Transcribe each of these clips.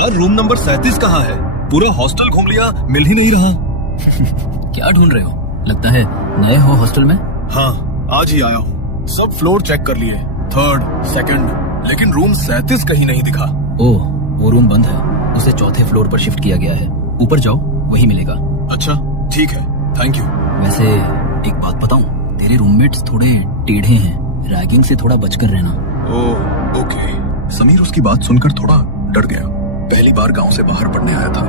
यार room number 37 कहाँ है? पूरा हॉस्टल घूम लिया, मिल ही नहीं रहा। क्या ढूंढ रहे हो? लगता है नए हो हॉस्टल में। हाँ, आज ही आया हूँ। सब फ्लोर चेक कर लिए, 3rd, 2nd, लेकिन रूम 37 कहीं नहीं दिखा। ओह, वो रूम बंद है, उसे 4थे फ्लोर पर शिफ्ट किया गया है। ऊपर जाओ, वही मिलेगा। अच्छा, ठीक है, थैंक यू। वैसे एक बात बताऊं, तेरे रूममेट्स थोड़े टेढ़े हैं, रैगिंग से थोड़ा बचकर रहना। ओह, ओके। समीर उसकी बात सुनकर थोड़ा डर गया। पहली बार गांव से बाहर पढ़ने आया था।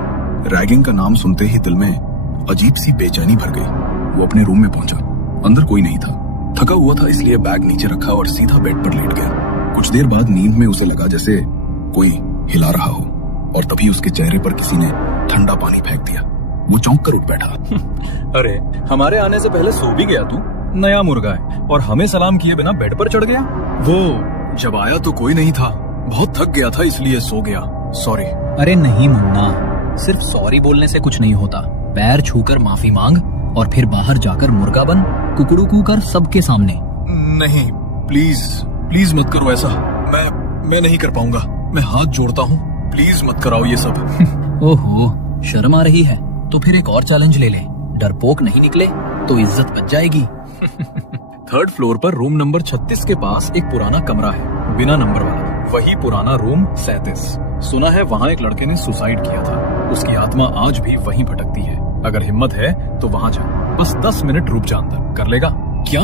रैगिंग का नाम सुनते ही दिल में अजीब सी बेचैनी भर गई। वो अपने रूम में पहुंचा। अंदर कोई नहीं था। थका हुआ था, इसलिए बैग नीचे रखा और सीधा बेड पर लेट गया। कुछ देर बाद नींद में उसे लगा जैसे कोई हिला रहा हो, और तभी उसके चेहरे पर किसी ने ठंडा पानी फेंक दिया। वो चौंक कर उठ बैठा। अरे, हमारे आने से पहले सो भी गया तू? नया मुर्गा है और हमें सलाम किए बिना बेड पर चढ़ गया। वो जब आया तो कोई नहीं था, बहुत थक गया था इसलिए सो गया। सॉरी। अरे नहीं मुन्ना, सिर्फ सॉरी बोलने से कुछ नहीं होता। पैर छूकर माफी मांग और फिर बाहर जाकर मुर्गा बन, कुकड़ू कूकर सबके सामने। नहीं, प्लीज प्लीज मत करो ऐसा। मैं नहीं कर पाऊंगा। मैं हाथ जोड़ता हूँ, प्लीज मत कराओ ये सब। ओहो, शर्म आ रही है तो फिर एक और चैलेंज ले ले। डरपोक नहीं निकले तो इज्जत बच जाएगी। 3rd फ्लोर पर रूम नंबर 36 के पास एक पुराना कमरा है, बिना नंबर वाला। वही पुराना रूम 37। सुना है वहाँ एक लड़के ने सुसाइड किया था। उसकी आत्मा आज भी वहीं भटकती है। अगर हिम्मत है तो वहाँ जा, बस 10 मिनट रुक जा, अंदर कर लेगा? क्या?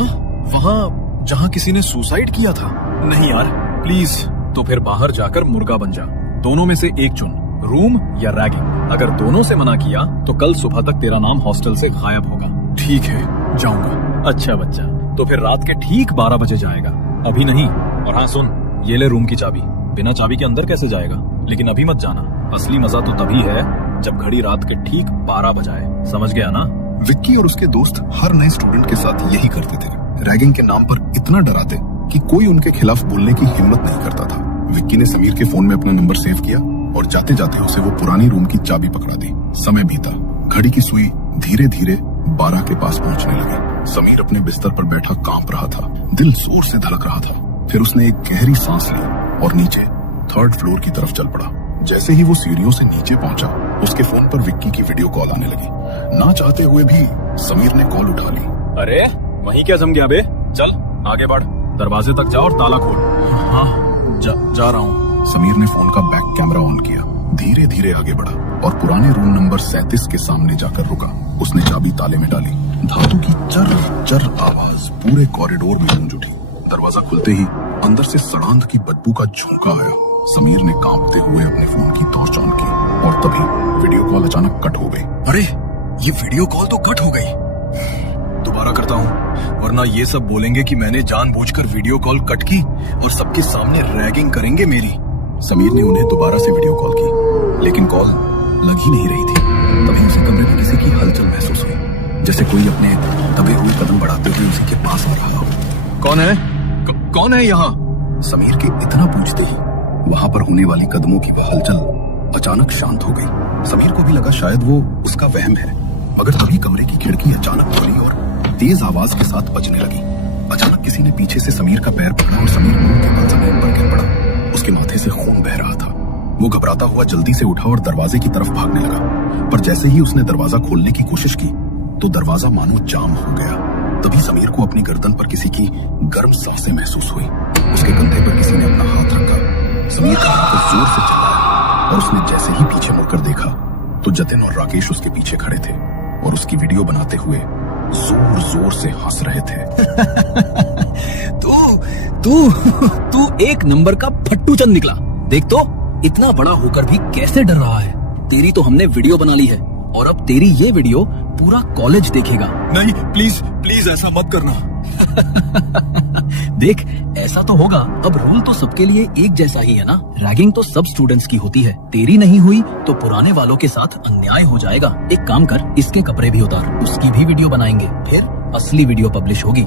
वहाँ जहाँ किसी ने सुसाइड किया था? नहीं यार, प्लीज। तो फिर बाहर जाकर मुर्गा बन जा। दोनों में से एक चुन, रूम या रैगिंग। अगर दोनों से मना किया तो कल सुबह तक तेरा नाम हॉस्टल से गायब होगा। ठीक है, जाऊंगा। अच्छा बच्चा, तो फिर रात के ठीक 12 बजे जाएगा, अभी नहीं। और हाँ सुन, ये ले रूम की चाबी। बिना चाबी के अंदर कैसे जाएगा? लेकिन अभी मत जाना, असली मजा तो तभी है जब घड़ी रात के ठीक 12 बजाए। समझ गया ना? विक्की और उसके दोस्त हर नए स्टूडेंट के साथ यही करते थे। रैगिंग के नाम पर इतना डराते कि कोई उनके खिलाफ बोलने की हिम्मत नहीं करता था। विक्की ने समीर के फोन में अपना नंबर सेव किया और जाते जाते उसे वो पुरानी रूम की चाबी पकड़ा दी। समय बीता, घड़ी की सुई धीरे धीरे 12 के पास पहुंचने लगी। समीर अपने बिस्तर पर बैठा कांप रहा था, दिल जोर से धड़क रहा था। फिर उसने एक गहरी सांस ली और नीचे 3rd फ्लोर की तरफ चल पड़ा। जैसे ही वो सीढ़ियों से नीचे पहुंचा, उसके फोन पर विक्की की वीडियो कॉल आने लगी। ना चाहते हुए भी समीर ने कॉल उठा ली। अरे वहीं क्या जम गया बे? चल आगे बढ़, दरवाजे तक जा और ताला खोल। हाँ, जा रहा हूँ। समीर ने फोन का बैक कैमरा ऑन किया, धीरे धीरे आगे बढ़ा और पुराने रूम नंबर 37 के सामने जाकर रुका। उसने चाबी ताले में डाली। धातु की चर चर आवाज पूरे कॉरिडोर में गूंज उठी। दरवाजा खुलते ही अंदर से सड़ांध की बदबू का झोंका आया। समीर ने कांपते हुए अपने फोन की टॉर्च ऑन की और तभी वीडियो कॉल अचानक कट हो गई। अरे, ये वीडियो कॉल तो कट हो गई। दोबारा करता हूँ, वरना ये सब बोलेंगे कि मैंने जानबूझकर वीडियो कॉल कट की और सबके सामने रैगिंग करेंगे मेरी। समीर ने उन्हें दोबारा से वीडियो कॉल की, लेकिन कॉल लग ही नहीं रही थी। तभी उसे कमरे में किसी की हलचल महसूस हुई, जैसे कोई अपने दबे हुए कदम बढ़ाते हुए उसी के पास आ रहा हो। कौन है? कौन है यहाँ? समीर के इतना पूछते ही वहां पर होने वाली कदमों की वह हलचल अचानक शांत हो गई। समीर को भी लगा शायद वो उसका वहम है, मगर तभी कमरे की खिड़की अचानक खुली और तेज आवाज के साथ बजने लगी। अचानक किसी ने पीछे से समीर का पैर पकड़ा और समीर मुंह के बल जमीन पर गिर पड़ा। उसके माथे से खून बह रहा था। वो घबराता हुआ जल्दी से उठा और दरवाजे की तरफ भागने लगा, पर जैसे ही उसने दरवाजा खोलने की कोशिश की तो दरवाजा मानो जाम हो गया। तभी समीर को अपनी गर्दन पर किसी की गर्म सांसें महसूस हुई। उसके कंधे पर किसी ने अपना हाथ रखा। समीर का हाथ जोर से चिल्लाया और उसने जैसे ही पीछे मुड़कर देखा तो जतिन और राकेश उसके पीछे खड़े थे और उसकी वीडियो बनाते हुए जोर जोर से हंस रहे थे। तू एक नंबर का फट्टू चंद निकला। देख तो, इतना बड़ा होकर भी कैसे डर रहा है। तेरी तो हमने वीडियो बना ली है और अब तेरी ये वीडियो पूरा कॉलेज देखेगा। नहीं, प्लीज प्लीज ऐसा मत करना। देख, ऐसा तो होगा। अब रूल तो सबके लिए एक जैसा ही है ना। रैगिंग तो सब स्टूडेंट्स की होती है। तेरी नहीं हुई तो पुराने वालों के साथ अन्याय हो जाएगा। एक काम कर, इसके कपड़े भी उतार, उसकी भी वीडियो बनाएंगे, फिर असली वीडियो पब्लिश होगी।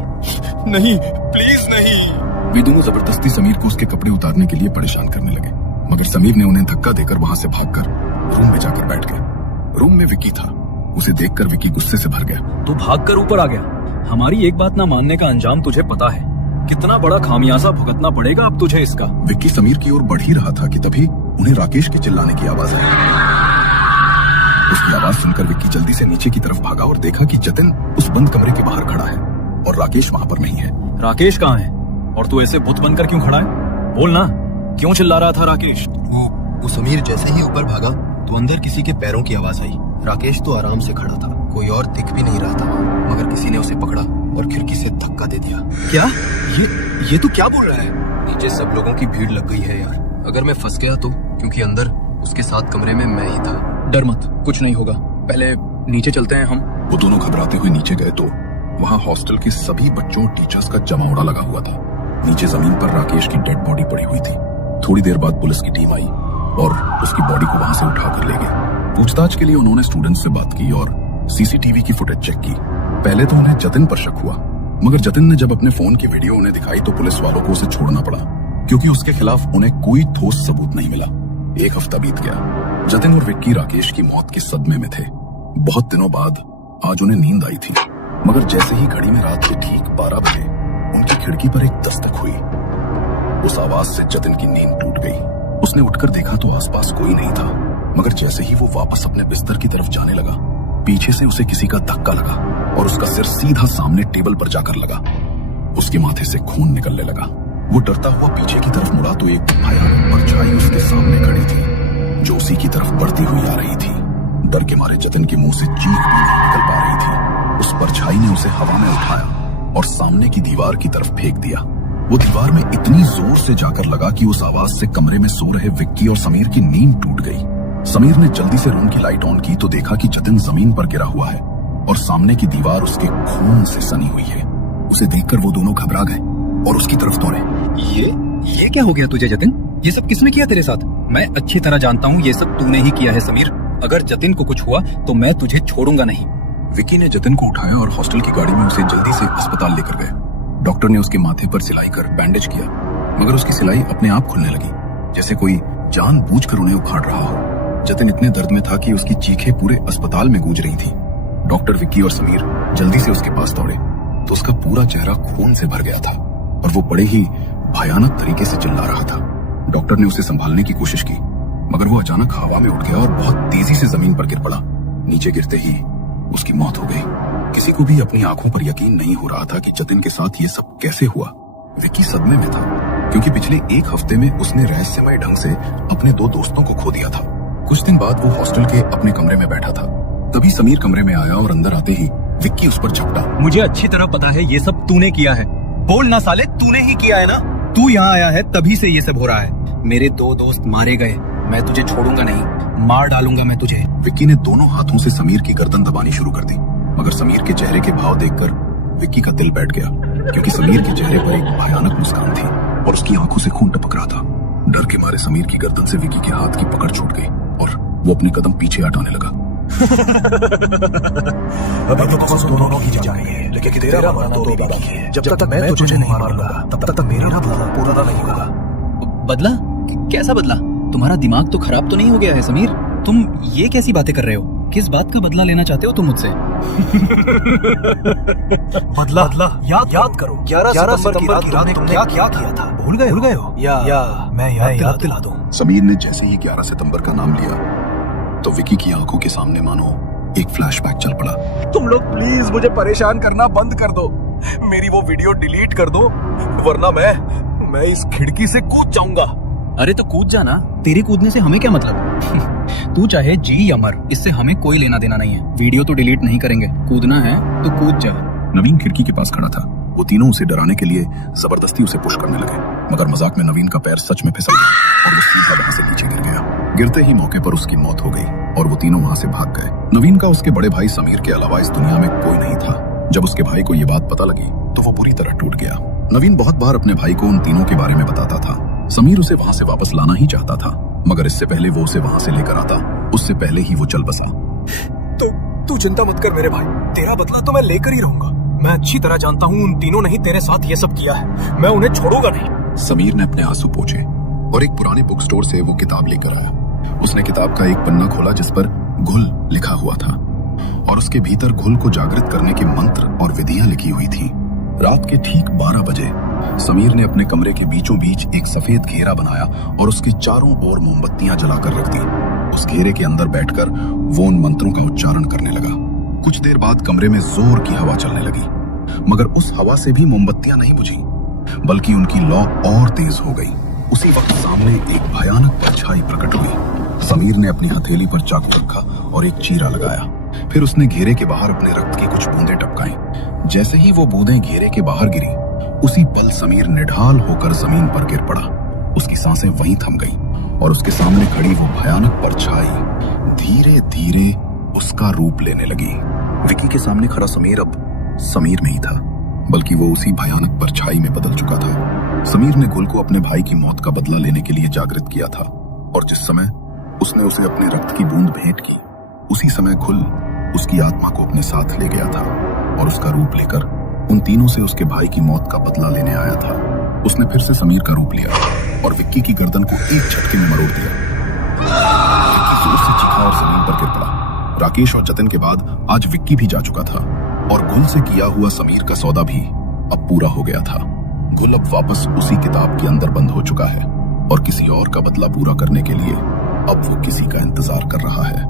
नहीं, प्लीज नहीं। वे दोनों जबरदस्ती समीर को उसके कपड़े उतारने के लिए परेशान करने लगे, मगर समीर ने उन्हें धक्का देकर वहाँ से भागकर रूम में जाकर बैठ गया। रूम में विक्की था। उसे देखकर विक्की गुस्से से भर गया। तू भागकर ऊपर आ गया। हमारी एक बात ना मानने का अंजाम तुझे पता है। कितना बड़ा खामियाजा भुगतना पड़ेगा अब तुझे इसका। विक्की समीर की ओर बढ़ ही रहा था कि तभी उन्हें राकेश के चिल्लाने की आवाज आई। उसकी आवाज सुनकर विक्की जल्दी से नीचे की तरफ भागा और देखा कि जतिन उस बंद कमरे के बाहर खड़ा है और राकेश वहां पर नहीं है। राकेश कहाँ है? और तू ऐसे बुत बनकर क्यों खड़ा है? बोल ना, क्यों चिल्ला रहा था राकेश? वो समीर जैसे ही ऊपर भागा तो अंदर किसी के पैरों की आवाज आई। राकेश तो आराम से खड़ा था, कोई और दिख भी नहीं रहा था वहाँ, मगर किसी ने उसे पकड़ा और खिड़की से धक्का दे दिया। क्या? ये तू क्या बोल रहा है? नीचे सब लोगों की भीड़ लग गई है यार। अगर मैं फंस गया तो, क्योंकि अंदर उसके साथ कमरे में मैं ही था। डर मत, कुछ नहीं होगा। पहले नीचे चलते हैं हम। वो दोनों घबराते हुए नीचे गए तो वहां हॉस्टल के सभी बच्चों टीचर्स का जमावड़ा लगा हुआ था। नीचे जमीन पर राकेश की डेड बॉडी पड़ी हुई थी। थोड़ी देर बाद पुलिस की टीम आई और उसकी बॉडी को वहां से उठाकर ले गए। पूछताछ के लिए उन्होंने स्टूडेंट्स से बात की और सीसीटीवी की फुटेज चेक की। पहले तो उन्हें जतिन पर शक हुआ, मगर जतिन ने जब अपने फोन की वीडियो उन्हें दिखाई तो पुलिस वालों को उसे छोड़ना पड़ा, क्योंकि उसके खिलाफ उन्हें कोई ठोस सबूत नहीं मिला। एक हफ्ता बीत गया। जतिन और विक्की राकेश की मौत के सदमे में थे। बहुत दिनों बाद आज उन्हें नींद आई थी, मगर जैसे ही घड़ी में रात के ठीक 12 बजे उनकी खिड़की पर एक दस्तक हुई। उस आवाज से जतिन की नींद टूट गई। उसने उठकर देखा तो आसपास कोई नहीं था, मगर जैसे ही वो वापस अपने बिस्तर की तरफ जाने लगा, पीछे से उसे किसी का धक्का लगा और उसका सिर सीधा सामने टेबल पर जाकर लगा। उसके माथे से खून निकलने लगा। वो डरता हुआ पीछे की तरफ मुड़ा तो एक भयानक परछाई उसके सामने खड़ी थी, जो उसी की तरफ बढ़ती हुई आ रही थी। डर के मारे जतिन के मुंह से चीख भी नहीं निकल पा रही थी। उस परछाई ने उसे हवा में उठाया और सामने की दीवार की तरफ फेंक दिया। वो दीवार में इतनी जोर से जाकर लगा कि उस आवाज से कमरे में सो रहे विक्की और समीर की नींद टूट गई। समीर ने जल्दी से रूम की लाइट ऑन की तो देखा कि जतिन जमीन पर गिरा हुआ है और सामने की दीवार उसके खून से सनी हुई है। उसे देखकर वो दोनों घबरा गए और उसकी तरफ दौड़े। ये क्या हो गया तुझे जतिन? ये सब किसने किया तेरे साथ? मैं अच्छी तरह जानता हूँ ये सब तूने ही किया है समीर। अगर जतिन को कुछ हुआ तो मैं तुझे छोड़ूंगा नहीं। विक्की ने जतिन को उठाया और हॉस्टल की गाड़ी में उसे जल्दी से अस्पताल लेकर गए। डॉक्टर ने उसके माथे पर सिलाई कर बैंडेज किया, मगर उसकी सिलाई अपने आप खुलने लगी, जैसे कोई जानबूझकर उन्हें उखाड़ रहा हो। जतिन इतने दर्द में था कि उसकी चीखें पूरे अस्पताल में गूंज रही थी। डॉक्टर, विक्की और समीर जल्दी से उसके पास दौड़े तो उसका पूरा चेहरा खून से भर गया था और वो बड़े ही भयानक तरीके से चिल्ला रहा था। डॉक्टर ने उसे संभालने की कोशिश की, मगर वो अचानक हवा में उठ गया और बहुत तेजी से जमीन पर गिर पड़ा। नीचे गिरते ही उसकी मौत हो गई। किसी को भी अपनी आंखों पर यकीन नहीं हो रहा था कि जतिन के साथ ये सब कैसे हुआ। विक्की सदमे में था, क्योंकि पिछले एक हफ्ते में उसने रहस्यमय ढंग से अपने 2 दोस्तों को खो दिया था। कुछ दिन बाद वो हॉस्टल के अपने कमरे में बैठा था, तभी समीर कमरे में आया और अंदर आते ही विक्की उस पर झपटा। मुझे अच्छी तरह पता है ये सब तूने किया है। बोल ना साले, तूने ही किया है ना? तू यहाँ आया है तभी से ये सब हो रहा है। मेरे 2 दोस्त मारे गए, मैं तुझे छोड़ूंगा नहीं, मार डालूंगा मैं तुझे। विक्की ने दोनों हाथों से समीर की गर्दन दबानी शुरू कर दी, मगर समीर के चेहरे के भाव देखकर विक्की का दिल बैठ गया, क्योंकि समीर के चेहरे पर एक भयानक मुस्कान थी और उसकी आंखों से खून टपक रहा था। डर के मारे समीर की गर्दन से विक्की के हाथ की पकड़ छूट गई और वो अपने कदम पीछे हटाने लगा। अभी तो बस दोनों ही जाएंगे, लेकिन तेरा मरना तो बाकी है। जब तक मैं तुझे नहीं मारूंगा तब तक मेरा बदला पूरा नहीं होगा। बदला? कैसा बदला? तुम्हारा दिमाग तो खराब तो नहीं हो गया है समीर? तुम ये कैसी बातें कर रहे हो? किस बात का बदला लेना चाहते हो तुम मुझसे? बदला याद करो 11 सितंबर की रात तुमने क्या किया था? भूल गए हो? या मैं याद दिला दूं। समीर ने जैसे ही 11 सितंबर का नाम लिया तो विक्की की आंखों के सामने मानो एक फ्लैशबैक चल पड़ा। तुम लोग प्लीज मुझे परेशान करना बंद कर दो। मेरी वो वीडियो डिलीट कर दो, वरना मैं इस खिड़की से कूद जाऊंगा। अरे तो कूद जाना, तेरे कूदने से हमें क्या मतलब? तू चाहे जी या मर, इससे हमें कोई लेना देना नहीं है। वीडियो तो डिलीट नहीं करेंगे, कूदना है तो कूद जा। नवीन खिड़की के पास खड़ा था। वो तीनों उसे डराने के लिए जबरदस्ती उसे पुश करने लगे, मगर मजाक में नवीन का पैर सच में फिसल गया और वो सीधा वहां से नीचे गिर गया। गिरते ही मौके पर उसकी मौत हो गई और वो तीनों वहां से भाग गए। नवीन का उसके बड़े भाई समीर के अलावा इस दुनिया में कोई नहीं था। जब उसके भाई को ये बात पता लगी तो वो पूरी तरह टूट गया। नवीन बहुत बार अपने भाई को उन तीनों के बारे में बताता था। समीर उसे वहां से वापस लाना ही चाहता था, मगर इससे पहले वो उसे वहां से लेकर आता, उससे पहले ही वो चल बसा। तू चिंता मत कर मेरे भाई, तेरा बदला तो मैं लेकर ही रहूंगा। मैं अच्छी तरह जानता हूँ उन तीनों ने ही तेरे साथ ये सब किया है। मैं उन्हें छोड़ूंगा नहीं। समीर ने अपने आंसू पोंछे और एक पुराने बुक स्टोर से वो किताब लेकर आया। उसने किताब का एक पन्ना खोला जिस पर घुल लिखा हुआ था और उसके भीतर घुल को जागृत करने के मंत्र और विधियां लिखी हुई थी। रात के ठीक 12 बजे समीर ने अपने कमरे के बीचों बीच एक सफेद घेरा बनाया और उसके चारों ओर मोमबत्तियां जलाकर रख दी। उस घेरे के अंदर बैठकर वो उन मंत्रों का उच्चारण करने लगा। कुछ देर बाद कमरे में जोर की हवा चलने लगी, मगर उस हवा से भी मोमबत्तियां नहीं बुझी, बल्कि उनकी लौ और तेज हो गई। उसी वक्त सामने एक भयानक परछाई प्रकट हुई। समीर ने अपनी हथेली पर चाकू रखा और एक चीरा लगाया। फिर उसने घेरे के बाहर अपने रक्त की कुछ बूंदें टपकाईं। जैसे ही वो बूंदें घेरे के बाहर गिरी, उसी पल समीर निढाल होकर जमीन पर गिर पड़ा। उसकी सांसें वहीं थम गईं और उसके सामने खड़ी वो भयानक परछाई धीरे धीरे उसका रूप लेने लगी। विकी के सामने खड़ा समीर अब समीर नहीं था, बल्कि वो उसी भयानक परछाई में बदल चुका था। समीर ने गुल को अपने भाई की मौत का बदला लेने के लिए जागृत किया था, और जिस समय उसने उसे अपने रक्त की बूंद भेंट की, उसी समय गुल उसकी आत्मा को अपने साथ ले गया था और उसका रूप लेकर उन तीनों से उसके भाई की मौत का बदला लेने आया था। उसने फिर से समीर का रूप लिया और विक्की की गर्दन को एक झटके में मरोड़ दिया। विक्की जोर से चीखा और जमीन पर गिर पड़ा। राकेश और जतिन के बाद आज विक्की भी जा चुका था और गुल से किया हुआ समीर का सौदा भी अब पूरा हो गया था। गुल अब वापस उसी किताब के अंदर बंद हो चुका है और किसी और का बदला पूरा करने के लिए अब वो किसी का इंतजार कर रहा है।